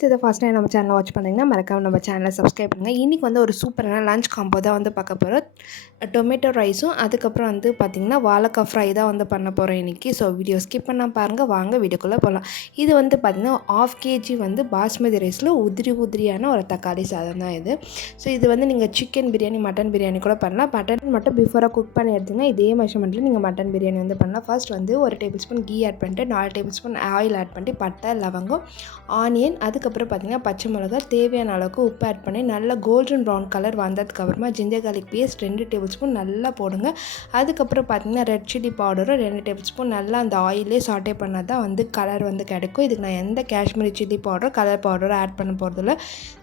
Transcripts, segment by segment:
So இதை first time நம்ம சேனலை வாட்ச் பண்ணிங்கன்னா மறக்காமல் நம்ம சேனலை சப்ஸ்கிரைப் பண்ணுங்கள் இன்றைக்கி வந்து ஒரு சூப்பரான லஞ்ச் காம்போ தான் வந்து பார்க்க போகிறோம் டொமேட்டோ ரைஸும் அதுக்கப்புறம் வந்து பார்த்திங்கன்னா வாழைக்காய் ஃப்ரை தான் வந்து பண்ண போகிறோம் இன்றைக்கி ஸோ வீடியோ ஸ்கிப் பண்ணால் பாருங்கள் வாங்க வீடியோக்குள்ளே போகலாம் இது வந்து பார்த்திங்கன்னா ஆஃப் கேஜி வந்து பாஸ்மதி ரைஸில் உதிரி உதிரியான ஒரு தக்காளி சாதம் தான் இது. ஸோ இது வந்து நீங்கள் சிக்கன் பிரியாணி மட்டன் பிரியாணி கூட பண்ணலாம். மட்டன் மட்டும் பிஃபோராக குக் பண்ணி எடுத்திங்கன்னா இதே மெஷர்மெண்ட்டில் நீங்கள் மட்டன் பிரியாணி வந்து பண்ணலாம். ஃபர்ஸ்ட் வந்து ஒரு டேபிள் ஸ்பூன் கீ ஆட் பண்ணிட்டு நாலு டேபிள் ஸ்பூன் ஆயில் ஆட் பண்ணிட்டு பட்டை லவங்கம் ஆனியன் அதுக்கப்புறம் அதுக்கப்புறம் பார்த்திங்கன்னா பச்சை மிளகா தேவையான அளவுக்கு உப்பு ஆட் பண்ணி நல்லா கோல்டன் ப்ரௌன் கலர் வந்ததுக்கப்புறமா ஜிஞ்சர் கார்லிக் பேஸ்ட் ரெண்டு டேபிள் ஸ்பூன் நல்லா போடுங்க. அதுக்கப்புறம் பார்த்திங்கன்னா ரெட் சில்லி பவுடரும் ரெண்டு டேபிள் ஸ்பூன் நல்லா அந்த ஆயிலே சாட்டே பண்ணால் தான் வந்து கலர் வந்து கிடைக்கும். இதுக்கு நான் எந்த காஷ்மீரி சில்லி பவுடரும் கலர் பவுடரும் ஆட் பண்ண போகிறதில்ல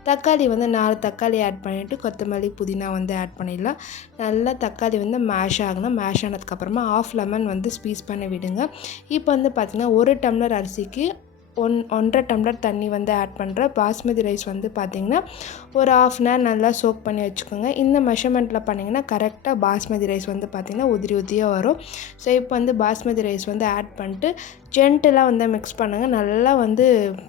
தக்காளி வந்து நாலு தக்காளி ஆட் பண்ணிவிட்டு கொத்தமல்லி புதினா வந்து ஆட் பண்ணிடலாம். நல்லா தக்காளி வந்து மேஷ் ஆகணும். மேஷ் ஆனதுக்கப்புறமா ஆஃப் லெமன் வந்து ஸ்பீஸ் பண்ணி விடுங்க. இப்போ வந்து பார்த்திங்கன்னா ஒரு டம்ளர் அரிசிக்கு ஒன் ஒன்றரை டம்ளர் தண்ணி வந்து ஆட் பண்ணுறேன் பாஸ்மதி ரைஸ் வந்து பார்த்திங்கன்னா ஒரு ஆஃப் அன் ஹவர் நல்லா சோக் பண்ணி வச்சுக்கோங்க. இந்த மெஷர்மெண்ட்டில் பண்ணிங்கன்னா கரெக்டாக பாஸ்மதி ரைஸ் வந்து பார்த்திங்கன்னா உதிரி உதிரியாக வரும். ஸோ இப்போ வந்து பாஸ்மதி ரைஸ் வந்து ஆட் பண்ணிட்டு ஜென்டிலாக வந்து மிக்ஸ் பண்ணுங்கள் நல்லா வந்து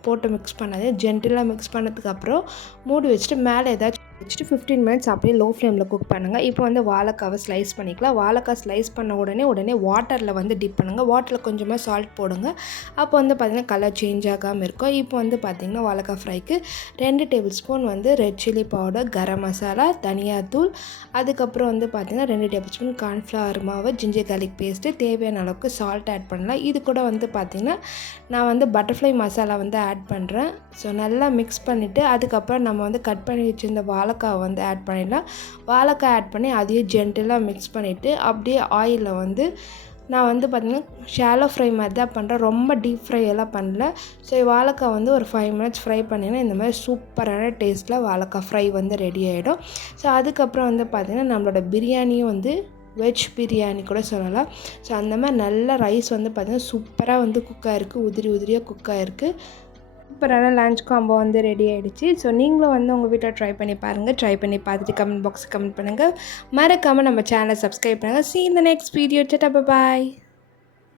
போட்டு மிக்ஸ் பண்ணாது ஜென்டிலாக மிக்ஸ் பண்ணதுக்கப்புறம் மூடி வச்சுட்டு மேலே ஏதாச்சும் வச்சுட்டு ஃபிஃப்டீன் மினிட்ஸ் அப்படியே லோ ஃப்ளேமில் குக் பண்ணுங்கள் இப்போ வந்து வாழைக்காவை ஸ்லைஸ் பண்ணிக்கலாம். வாழைக்காய் ஸ்லைஸ் பண்ண உடனே உடனே வாட்டரில் வந்து டிப் பண்ணுங்கள் வாட்டரில் கொஞ்சமாக சால்ட் போடுங்க. அப்போ வந்து பார்த்திங்கன்னா கலர் சேஞ்ச் ஆகாமல் இருக்கும். இப்போ வந்து பார்த்திங்கன்னா வாழைக்காய் ஃப்ரைக்கு ரெண்டு டேபிள் ஸ்பூன் வந்து red chilli powder garam masala தனியாத்தூள். அதுக்கப்புறம் வந்து பார்த்திங்கன்னா ரெண்டு டேபிள் ஸ்பூன் கார்ன்ஃப்ளவர் மாவு ஜிஞ்சர் கார்லிக் பேஸ்ட்டு தேவையான அளவுக்கு சால்ட் ஆட் பண்ணலாம். இது கூட வந்து பார்த்திங்கன்னா நான் வந்து பட்டர்ஃப்ளை மசாலா வந்து ஆட் பண்ணுறேன் ஸோ நல்லா மிக்ஸ் பண்ணிவிட்டு அதுக்கப்புறம் நம்ம வந்து கட் பண்ணி வச்சுருந்த வாழைக்காய் வந்து ஆட் பண்ணிடலாம். வாழைக்காய் ஆட் பண்ணி அதையே ஜென்டலாக மிக்ஸ் பண்ணிவிட்டு அப்படியே ஆயிலில் வந்து நான் வந்து பார்த்திங்கன்னா ஷாலோ ஃப்ரை மாதிரி தான் பண்ணுறேன் ரொம்ப டீப் ஃப்ரை எல்லாம் பண்ணல. ஸோ வாழைக்காய் வந்து ஒரு ஃபைவ் மினிட்ஸ் ஃப்ரை பண்ணிங்கன்னா இந்த மாதிரி சூப்பரான டேஸ்ட்டில் வாழைக்காய் ஃப்ரை வந்து ரெடி ஆகிடும் ஸோ அதுக்கப்புறம் வந்து பார்த்திங்கன்னா நம்மளோட பிரியாணியும் வந்து வெஜ் பிரியாணி கூட சொல்லலாம். ஸோ அந்த மாதிரி நல்ல ரைஸ் வந்து பார்த்திங்கன்னா சூப்பராக வந்து குக்காக இருக்குது உதிரி உதிரியாக குக்காக இருக்குது சூப்பரான லஞ்ச் காம்போ வந்து ரெடி ஆகிடுச்சு ஸோ நீங்களும் வந்து உங்கள் வீட்டில் ட்ரை பண்ணி பாருங்கள் ட்ரை பண்ணி பார்த்துட்டு கமெண்ட் பாக்ஸ் கமெண்ட் பண்ணுங்கள் மறக்காமல் நம்ம சேனலை சப்ஸ்கிரைப் பண்ணுங்கள் சி இந்த நெக்ஸ்ட் வீடியோ சட்டா பாய்